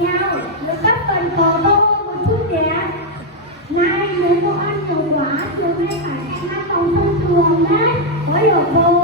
nhau giữa các phần cò bô một chút đẹp. Này nếu cô ăn nhiều quá, chiều nay phải xem hát phòng thông thường đấy. Có hiểu không?